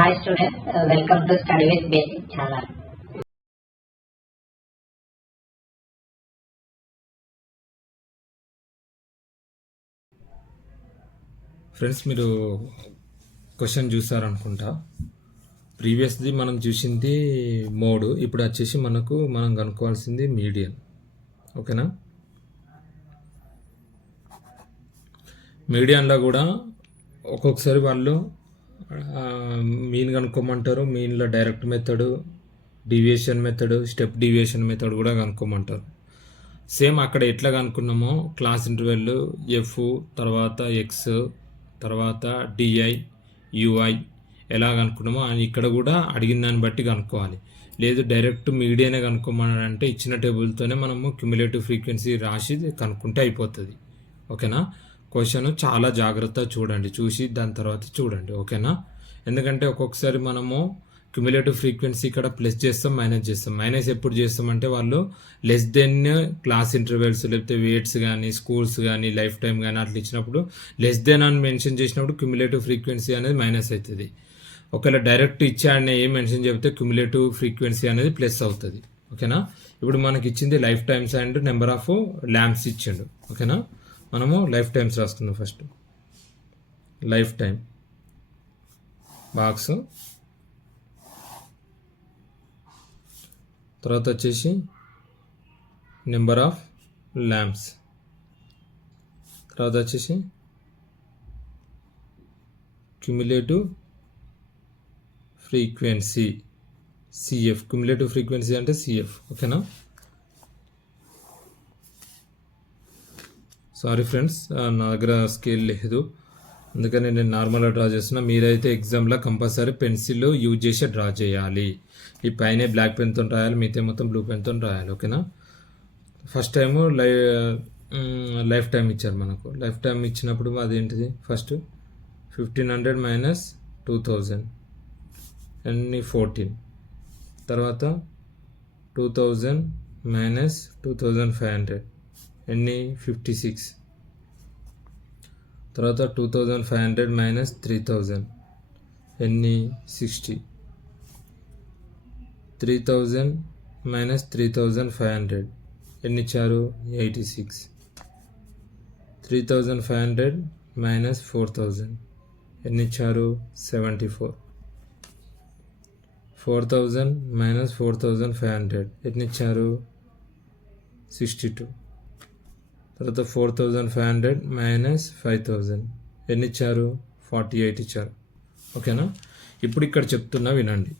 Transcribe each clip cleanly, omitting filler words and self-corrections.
Hi students, welcome to Study with Basic channel. Friends, మీరు question చూసారనుకుంటా. ప్రీవియస్ది మనం చూసింది mode, ఇప్పుడు వచ్చేసి మనం కనుక్కోవాల్సింది మీడియన్. ఓకేనా? మీడియన్లో కూడా ఒక్కొక్కసారి వాళ్ళు మీన్ కనుక్కోమంటారు. మీన్లో direct method, deviation method, step deviation method కూడా కనుక్కోమంటారు. సేమ్ అక్కడ ఎట్లా కనుక్కున్నామో క్లాస్ ఇంటర్వెల్ ఎఫ్, తర్వాత ఎక్స్, తర్వాత డిఐ, యుఐ ఎలా కనుక్కున్నామో అని ఇక్కడ కూడా అడిగిన దాన్ని బట్టి కనుక్కోవాలి. లేదు డైరెక్ట్ మీడియానే కనుక్కోమని అంటే ఇచ్చిన టేబుల్తోనే మనము క్యుములేటివ్ ఫ్రీక్వెన్సీ రాసి కనుక్కుంటే అయిపోతుంది. ఓకేనా? క్వశ్చన్ చాలా జాగ్రత్తగా చూడండి, చూసి దాని తర్వాత చూడండి. ఓకేనా? ఎందుకంటే ఒక్కొక్కసారి మనము క్యుములేటివ్ ఫ్రీక్వెన్సీ ఇక్కడ ప్లస్ చేస్తాం, మైనస్ చేస్తాం. మైనస్ ఎప్పుడు చేస్తామంటే వాళ్ళు లెస్ దెన్ క్లాస్ ఇంటర్వెల్స్, లేకపోతే వెయిట్స్ కానీ, స్కూల్స్ కానీ, లైఫ్ టైం కానీ అట్లా ఇచ్చినప్పుడు లెస్ దెన్ అని మెన్షన్ చేసినప్పుడు క్యుములేటివ్ ఫ్రీక్వెన్సీ అనేది మైనస్ అవుతుంది. ఒకవేళ డైరెక్ట్ ఇచ్చాడనే ఏం మెన్షన్ చెప్తే క్యుములేటివ్ ఫ్రీక్వెన్సీ అనేది ప్లస్ అవుతుంది. ఓకేనా? ఇప్పుడు మనకి ఇచ్చింది life times and number of lamps ఇచ్చిండు. ఓకేనా? మనము లైఫ్ టైమ్స్ రాసుకుందాం. ఫస్ట్ లైఫ్ టైం బాక్స్, తర్వాత వచ్చేసి నెంబర్ ఆఫ్ ల్యాంప్స్, తర్వాత వచ్చేసి cumulative frequency CF. Cumulative frequency అంటే సిఎఫ్. ఓకేనా? సారీ ఫ్రెండ్స్, నా దగ్గర స్కేల్ లేదు, అందుకని నేను నార్మల్గా డ్రా చేస్తున్నా. మీరైతే ఎగ్జామ్లో కంపల్సరీ పెన్సిల్ యూజ్ చేసి డ్రా చేయాలి. ఈ పైన బ్లాక్ పెన్తో రాయాలి, మిగతా మొత్తం బ్లూ పెన్తో రాయాలి. ఓకేనా? ఫస్ట్ టైము లైఫ్ టైం ఇచ్చారు మనకు. లైఫ్ టైం ఇచ్చినప్పుడు అదేంటిది, ఫస్ట్ 1500 మైనస్ 2000 ఎన్ని 14, తర్వాత 2000 మైనస్ 2500 ఎన్ని 56, తర్వాత 2500 మైనస్ 3000 ఎన్ని 60, 3000 మైనస్ 3500 ఎన్ని ఇచ్చారు 86, 3500 మైనస్ 4000 ఎన్ని ఇచ్చారు 74, 4000 మైనస్ 4500 ఎన్ని ఇచ్చారు 62, తర్వాత 4500 మైనస్ 5000 ఎన్ని ఇచ్చారు 48 ఇచ్చారు. ఓకేనా? ఇప్పుడు ఇక్కడ చెప్తున్నా వినండి.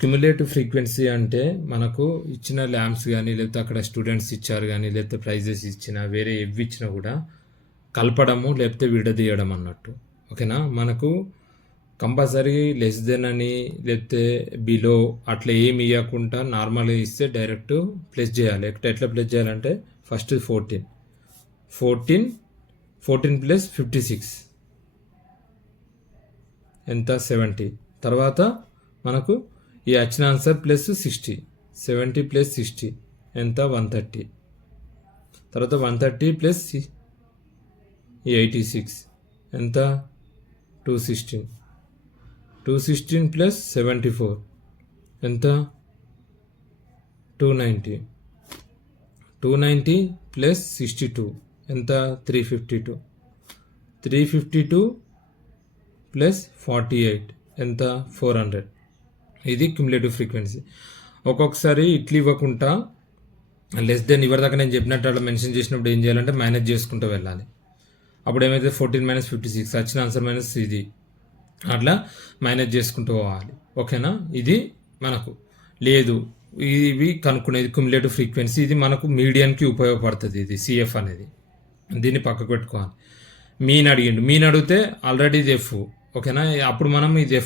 క్యుములేటివ్ ఫ్రీక్వెన్సీ అంటే మనకు ఇచ్చిన ల్యాంప్స్ కానీ, లేకపోతే అక్కడ స్టూడెంట్స్ ఇచ్చారు కానీ, లేకపోతే ప్రైజెస్ ఇచ్చినా, వేరే ఎవి ఇచ్చినా కూడా కలపడము లేకపోతే విడదీయడం అన్నట్టు. ఓకేనా? మనకు కంపల్సరీ లెస్ దెన్ అని లేకపోతే బిలో అట్లా ఏమి ఇవ్వకుండా నార్మల్గా ఇస్తే డైరెక్ట్ ప్లస్ చేయాలి. ఎట్లా ప్లస్ చేయాలంటే ఫస్ట్ 14 ప్లస్ 56 ఎంత 70, తర్వాత మనకు ఈ వచ్చిన ఆన్సర్ ప్లస్ 60, 70 ప్లస్ 60 ఎంత 130, తర్వాత 130 ప్లస్ 86 ఎంత 216, 216 ప్లస్ 74 ఎంత 290, 290 ప్లస్ 62 ఎంత 352, 352 ప్లస్ 48 ఎంత 400. ఇది క్యుములేటివ్ ఫ్రీక్వెన్సీ. ఒక్కొక్కసారి ఇట్లా ఇవ్వకుండా లెస్ దెన్ ఇవ్వదాకా నేను చెప్పినట్టు అట్లా మెన్షన్ చేసినప్పుడు ఏం చేయాలంటే మేనేజ్ చేసుకుంటూ వెళ్ళాలి. అప్పుడు ఏమైతే 14 మైనస్ 56 వచ్చిన ఆన్సర్ మైనస్ ఇది, అట్లా మేనేజ్ చేసుకుంటూ పోవాలి. ఓకేనా? ఇది మనకు లేదు, ఇవి కనుక్కునేది క్యుములేటివ్ ఫ్రీక్వెన్సీ. ఇది మనకు మీడియానికి ఉపయోగపడుతుంది. ఇది సిఎఫ్ అనేది, దీన్ని పక్కకు పెట్టుకోవాలి. మీన్ అడిగిండు, మీన్ అడిగితే ఆల్రెడీ ఇది ఎఫ్. ఓకేనా? అప్పుడు మనం ఇది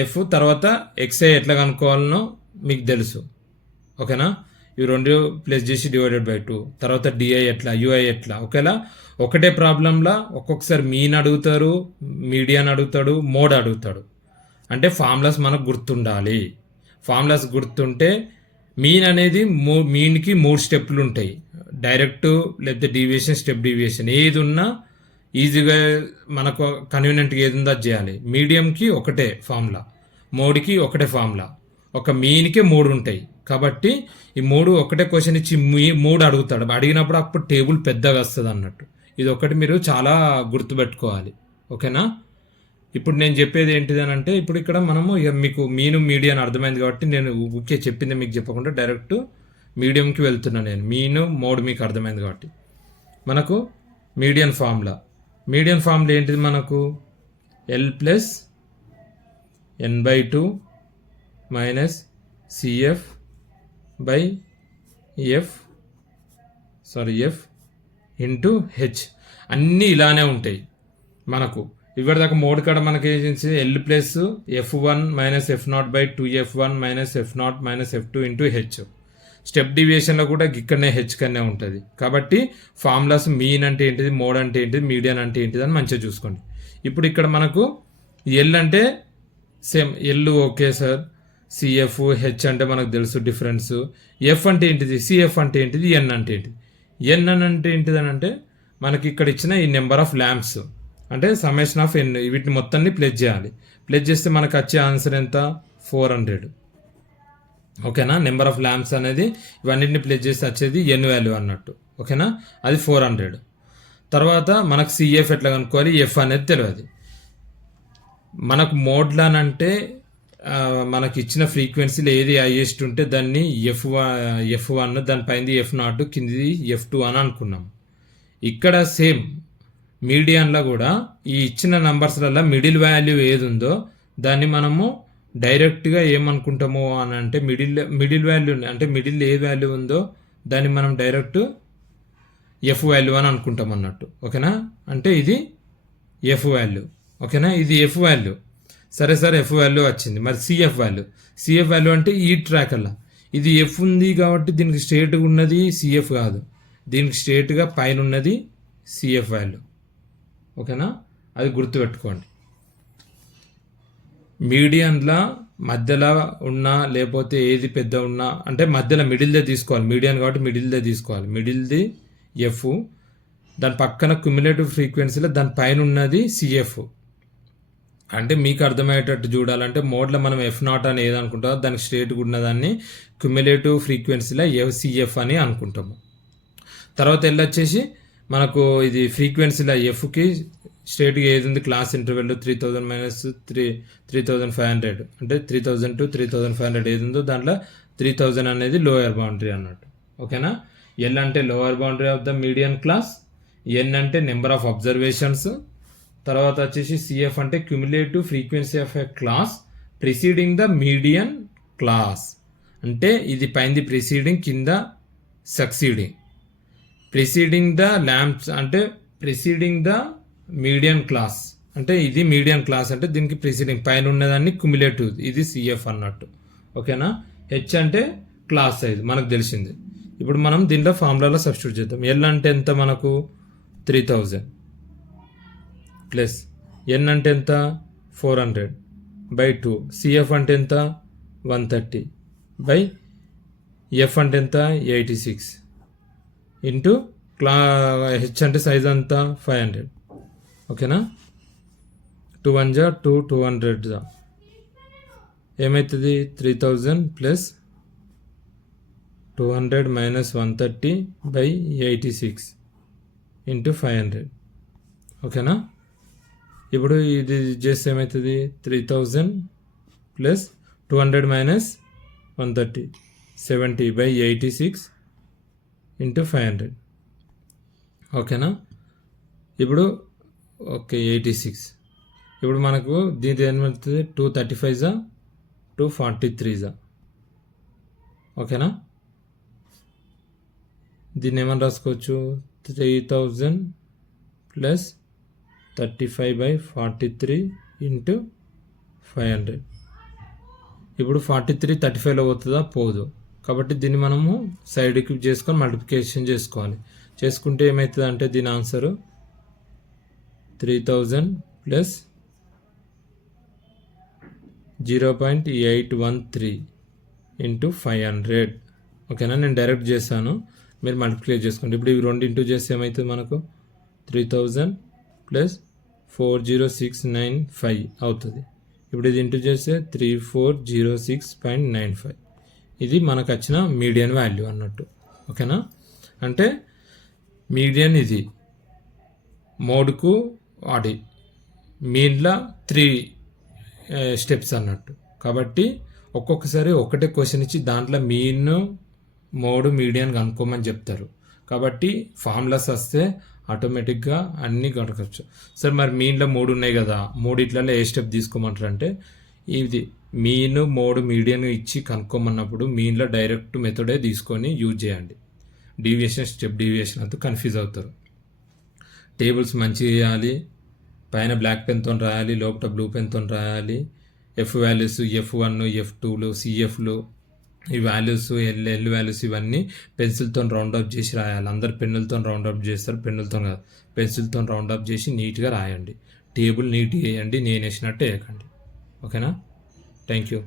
ఎఫ్ తర్వాత ఎక్స్ఐ ఎట్లా కనుక్కోవాలనో మీకు తెలుసు. ఓకేనా? ఇవి రెండు ప్లస్ చేసి డివైడెడ్ బై 2, తర్వాత డిఐ ఎట్లా, యుఐ ఎట్లా. ఒకేలా ఒకటే ప్రాబ్లంలా ఒక్కొక్కసారి మీన్ అడుగుతారు, మీడియాన్ అడుగుతాడు, మోడ్ అడుగుతాడు. అంటే ఫార్ములాస్ మనకు గుర్తుండాలి. ఫార్ములాస్ గుర్తుంటే మీన్ అనేది మీన్కి 3 స్టెప్లు ఉంటాయి. డైరెక్ట్ లేకపోతే డీవియేషన్, స్టెప్ డీవియేషన్ ఏది ఉన్నా ఈజీగా మనకు కన్వీనియంట్గా ఏది ఉందో అది చేయాలి. మీడియంకి ఒకటే ఫార్ములా, మోడ్కి ఒకటే ఫార్ములా, ఒక మీన్కే 3 ఉంటాయి. కాబట్టి ఈ 3 ఒకటే క్వశ్చన్ ఇచ్చి 3 అడుగుతాడు. అడిగినప్పుడు అప్పుడు టేబుల్ పెద్దగా వస్తుంది అన్నట్టు. ఇది ఒకటి మీరు చాలా గుర్తుపెట్టుకోవాలి. ఓకేనా? ఇప్పుడు నేను చెప్పేది ఏంటిది అని అంటే, ఇప్పుడు ఇక్కడ మనము మీకు మీను మీడియం అర్థమైంది కాబట్టి నేను ఊరికే చెప్పింది మీకు చెప్పకుండా డైరెక్ట్ మీడియంకి వెళ్తున్నాను. నేను మీను మోడ్ మీకు అర్థమైంది కాబట్టి మనకు మీడియం ఫార్ములా ఏంటిది? మనకు L plus n/2 minus CF by F into H. అన్నీ ఇలానే ఉంటాయి మనకు. ఇప్పటిదాకా మోడ్ కాడ మనకి L plus F1 minus F0/2F1 minus F0 minus F2 into H. Step డివియేషన్లో కూడా ఇక్కడనే హెచ్ కనే ఉంటుంది. కాబట్టి ఫార్ములాస్ మీన్ అంటే ఏంటిది, మోడ్ అంటే ఏంటిది, మీడియన్ అంటే ఏంటిది అని మంచిగా చూసుకోండి. ఇప్పుడు ఇక్కడ మనకు ఎల్ అంటే same L okay sir. CF H అంటే మనకు తెలుసు డిఫరెన్స్. ఎఫ్ అంటే ఏంటిది, సిఎఫ్ అంటే ఏంటిది, ఎన్ అంటే ఏంటిది. ఎన్ అని అంటే ఏంటిది అని అంటే మనకి ఇక్కడ ఇచ్చిన ఈ నెంబర్ ఆఫ్ ల్యాంప్స్ అంటే సమ్మేషన్ ఆఫ్ ఎన్, వీటిని మొత్తాన్ని ప్లస్ చేయాలి. ప్లస్ చేస్తే మనకు వచ్చే ఆన్సర్ ఎంత? 400. ఓకేనా? నెంబర్ ఆఫ్ ల్యాంప్స్ అనేది ఇవన్నిటిని ప్లస్ చేస్తే వచ్చేది ఎన్ వాల్యూ అన్నట్టు. ఓకేనా? అది 400. తర్వాత మనకు సిఎఫ్ ఎట్లా కనుక్కోవాలి, ఎఫ్ అనేది తెలియదు మనకు. మోడ్లానంటే మనకి ఇచ్చిన ఫ్రీక్వెన్సీలో ఏది హైయెస్ట్ ఉంటే దాన్ని F1, దానిపైన F0, కింది F2 అని అనుకున్నాం. ఇక్కడ సేమ్ మీడియన్లో కూడా ఈ ఇచ్చిన నంబర్స్లలో మిడిల్ వాల్యూ ఏది ఉందో దాన్ని మనము డైరెక్ట్గా ఏమనుకుంటాము అని అంటే మిడిల్ వాల్యూ అంటే మిడిల్ ఏ వాల్యూ ఉందో దాన్ని మనం డైరెక్ట్ ఎఫ్ వాల్యూ అని అనుకుంటాం అన్నట్టు. ఓకేనా? అంటే ఇది ఎఫ్ వాల్యూ. ఓకేనా? ఇది ఎఫ్ వాల్యూ. సరే సార్, ఎఫ్ వాల్యూ వచ్చింది. మరి సిఎఫ్ వాల్యూ అంటే ఈ ట్రాక్ అలా ఇది ఎఫ్ ఉంది కాబట్టి దీనికి స్ట్రేట్గా ఉన్నది సిఎఫ్ కాదు, దీనికి స్ట్రేట్గా పైన ఉన్నది సిఎఫ్ వాల్యూ. ఓకేనా? అది గుర్తుపెట్టుకోండి. మీడియన్లా మధ్యలో ఉన్నా లేకపోతే ఏది పెద్ద ఉన్నా అంటే మధ్యలో మిడిల్దే తీసుకోవాలి. మీడియన్ కాబట్టి మిడిల్దే తీసుకోవాలి. మిడిల్ది ఎఫ్, దాని పక్కన క్యుములేటివ్ ఫ్రీక్వెన్సీలో దాని పైన ఉన్నది సిఎఫ్. అంటే మీకు అర్థమయ్యేటట్టు చూడాలంటే మోడ్లో మనం F0 అని ఏదనుకుంటామో దానికి స్ట్రేట్గా ఉన్నదాన్ని క్యుములేటివ్ ఫ్రీక్వెన్సీలో సిఎఫ్ అని అనుకుంటాము. తర్వాత వెళ్ళొచ్చేసి మనకు ఇది ఫ్రీక్వెన్సీలో ఎఫ్కి స్ట్రేట్గా ఏది ఉంది, క్లాస్ ఇంటర్వెల్లో 3000 మైనస్ 3500 అంటే 3000 to 3500 ఏది ఉందో దాంట్లో 3000 అనేది లోయర్ బౌండరీ అన్నట్టు. ఓకేనా? ఎల్ అంటే lower boundary of the median class, N అంటే నెంబర్ ఆఫ్ అబ్జర్వేషన్స్, తర్వాత వచ్చేసి సిఎఫ్ అంటే cumulative frequency of a class preceding the median class. అంటే ఇది పైంది ప్రిసీడింగ్, కింద సక్సీడింగ్. ప్రిసీడింగ్ ద ల్యాంప్స్ అంటే ప్రిసీడింగ్ ద మీడియన్ క్లాస్ అంటే ఇది మీడియన్ క్లాస్ అంటే దీనికి ప్రిసీడింగ్ పైన ఉన్నదాన్ని క్యుములేటివ్, ఇది సిఎఫ్ అన్నట్టు. ఓకేనా? హెచ్ అంటే క్లాస్ సైజ్ మనకు తెలిసింది. ఇప్పుడు మనం దీంట్లో ఫార్ములాలో సబ్స్టిట్యూట్ చేద్దాం. ఎల్ అంటే ఎంత మనకు 3000 ప్లస్ ఎన్ అంటే ఎంత 400/2, సిఎఫ్ అంటే ఎంత 130/ఎఫ్ అంటే ఎంత 86 ఇంటూ హెచ్ అంటే సైజ్ అంతా 500. ఓకేనా? 2 1 జా 2 200 జా ఏమవుతుంది 3000 ప్లస్ 200 మైనస్ 130/86 ఇంటూ 500. ఓకేనా? ఇప్పుడు ఇది చేస్తే ఏమవుతుంది 3000 ప్లస్ 200 మైనస్ 130 70/86 ఇంటూ 500. ఓకేనా? ఇప్పుడు ఓకే 86. ఇప్పుడు మనకు దీంట్లో ఏమవుతుంది 235 జా 243 జా. ఓకేనా? దీన్ని ఏమని రాసుకోవచ్చు 3000 ప్లస్ 35/43 ఇంటూ 500. ఇప్పుడు 43 35లో పోతుందా? పోదు. కాబట్టి దీన్ని మనము సైడ్కి చేసుకొని మల్టిప్లికేషన్ చేసుకోవాలి. చేసుకుంటే ఏమవుతుంది అంటే దీని ఆన్సరు 3000 ప్లస్ 0.813 ఇంటూ 500. ఓకేనా? నేను డైరెక్ట్ చేశాను, మీరు మల్టిప్లై చేసుకోండి. ఇప్పుడు ఇవి 2 ఇంటూ చేస్తే ఏమవుతుంది మనకు 3000 ప్లస్ 40695 అవుతుంది. ఇప్పుడు ఇది ఇంటూ చేస్తే 3406.95. ఇది మనకు వచ్చిన మీడియన్ వాల్యూ అన్నట్టు. ఓకేనా? అంటే మీడియన్ ఇది మోడ్కు వాడి మీన్లా 3 స్టెప్స్ అన్నట్టు. కాబట్టి ఒక్కొక్కసారి ఒకటే క్వశ్చన్ ఇచ్చి దాంట్లో మీన్ మోడ్ మీడియన్ కనుక్కోమని చెప్తారు. కాబట్టి ఫార్ములాస్ వస్తే ఆటోమేటిక్గా అన్నీ కనుక్కోవచ్చు. సరే మరి మీన్లో 3 ఉన్నాయి కదా, 3 ఏ స్టెప్ తీసుకోమంటారు అంటే ఇది మీన్ మోడ్ మీడియన్ ఇచ్చి కనుక్కోమన్నప్పుడు మీన్లో డైరెక్ట్ మెథడే తీసుకొని యూజ్ చేయండి. డీవియేషన్ స్టెప్ డీవియేషన్ అంతా కన్ఫ్యూజ్ అవుతారు. టేబుల్స్ మంచిగా చేయాలి, పైన బ్లాక్ పెన్తో రాయాలి, లోపల బ్లూ పెన్తో రాయాలి. ఎఫ్ వాల్యూస్ F1 F2 CFలు ఈ వాల్యూస్ ఎల్ వాల్యూస్ ఇవన్నీ పెన్సిల్తో రౌండ్ అప్ చేసి రాయాలి. అందరు పెన్నులతో రౌండ్ అప్ చేస్తారు, పెన్నులతో కాదు, పెన్సిల్తో రౌండ్ అప్ చేసి నీట్గా రాయండి. టేబుల్ నీట్గా వేయండి, నేను వేసినట్టు వేయకండి. ఓకేనా? Thank you.